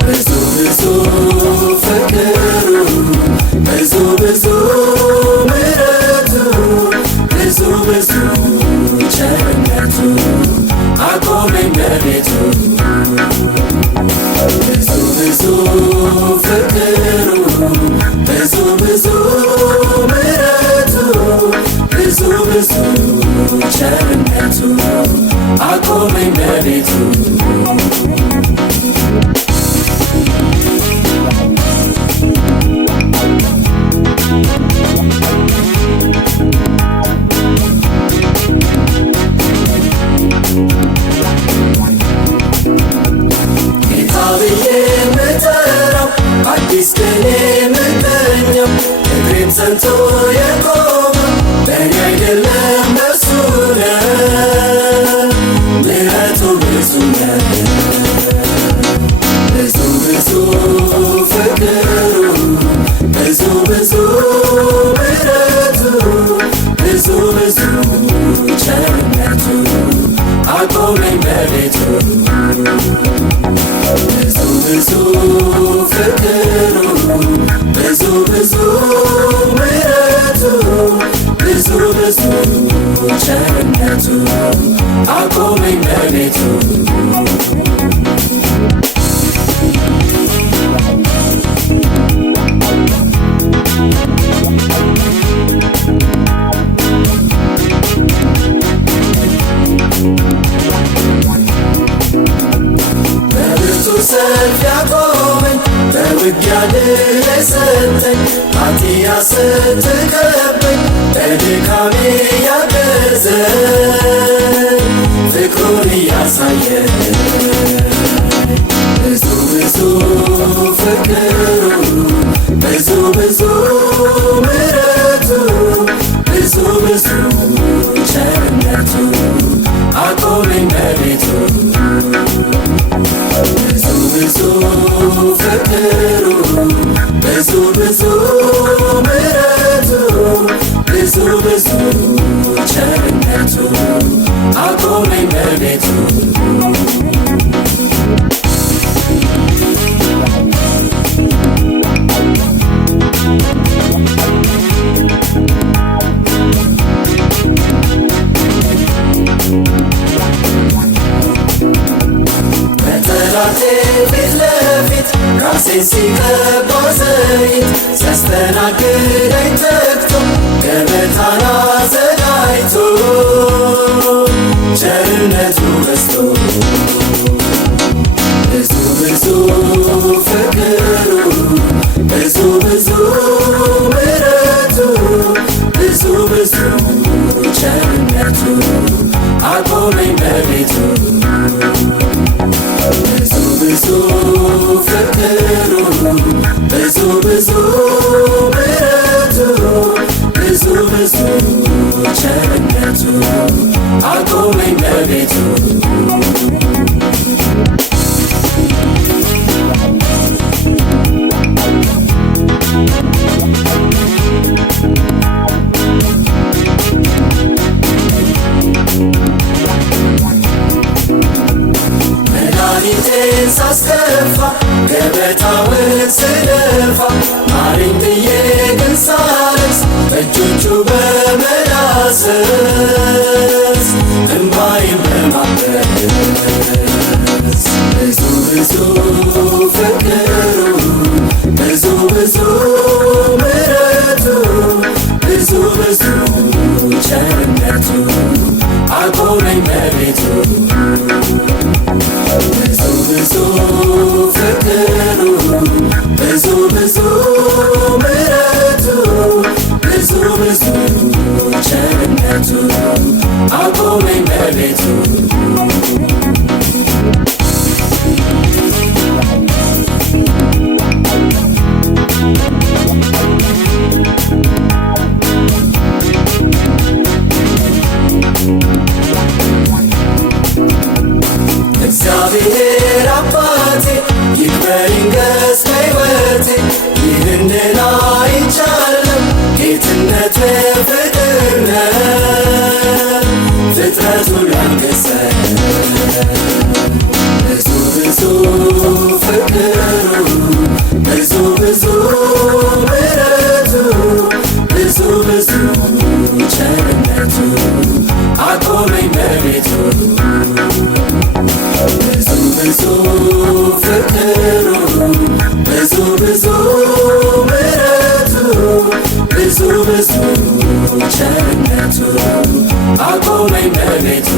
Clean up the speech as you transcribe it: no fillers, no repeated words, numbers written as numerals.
ብዙ ብዙ ፍቅሩ ብዙ ብዙ ምሕረቱ ብዙ ብዙ ቸርነቱ አቆመኝ በቤቱ ብዙ ብዙ ፍቅሩ ብዙ ብዙ ምሕረቱ ብዙ ብዙ ቸርነቱ አቆመኝ በቤቱ አዲስ ቀን የምመኘው እግሬም ጸንቶ የቆመ በእኔ አይደለም በእርሱ ነው። ምሕረቱ ብዙ ነው። ብዙ ብዙ ፍቅሩ ብዙ ብዙ ምሕረቱ ብዙ ብዙ ቸርነቱ አቆመኝ በቤቱ ብዙ ብዙ ፍቅሩ ብዙ ብዙ ምሕረቱ ብዙ ብዙ ቸርነቱ አቆመኝ በቤቱ ሰልፍ ያቆመኝ በውጊያ ድል የሰጠኝ ኃጢአት ስትከበኝ በድካሜ ያገዘኝ ፍቅሩን እያሳየኝ ብዙ ብዙ ፍቅሩ ብዙ ብዙ ምሕረቱ ብዙ ብዙ ቸርነቱ አቆመኝ በቤቱ ብዙ ፍቅሩ ብዙ ብዙ ምሕረቱ ብዙ ብዙ ቸርነቱ አቆመኝ በቤቱ ፊት ለፊት ራሴን ሲቀባ ዘይት ሲያስተናግደኝ ተግቶ ገበታን አዘጋጅቶ ቸርነቱ በዝቶ ብዙ ብዙ ፍቅሩ ብዙ ብዙ ምሕረቱ ብዙ ብዙ ቸርነቱ አቆመኝ በቤቱ ብዙ ብዙ ፍቅሩ ብዙ ብዙ ምሕረቱ ብዙ ብዙ ቸርነቱ አቆመኝ በቤቱ መድኃኒቴን ሳስከፋ ገበታውን ስደፋ ማሪኝ ብዬ ግን ሳለቅስ በእጆቹ በመዳሰስ እንባዬን በማበስ ብዙ ብዙ ፍቅሩ ብዙ ብዙ ምሕረቱ ብዙ ብዙ ቸርነቱ አቆመኝ በቤቱ ብዙ ብዙ ፍቅሩ ብዙ ብዙ ምሕረቱ ብዙ ብዙ ቸርነቱ አቆመኝ በቤቱ እግዚአብሔር አባቴ ይክበር ይንገስ በሕይወቴ ይህንን አይቻለሁ ጌትነት ፍቅር ነው ፍጥረቱን ያንገሠ ፍቅሩ ብዙ ብዙ ምሕረቱ ብዙ ብዙ ቸርነቱ አቆመኝ በቤቱ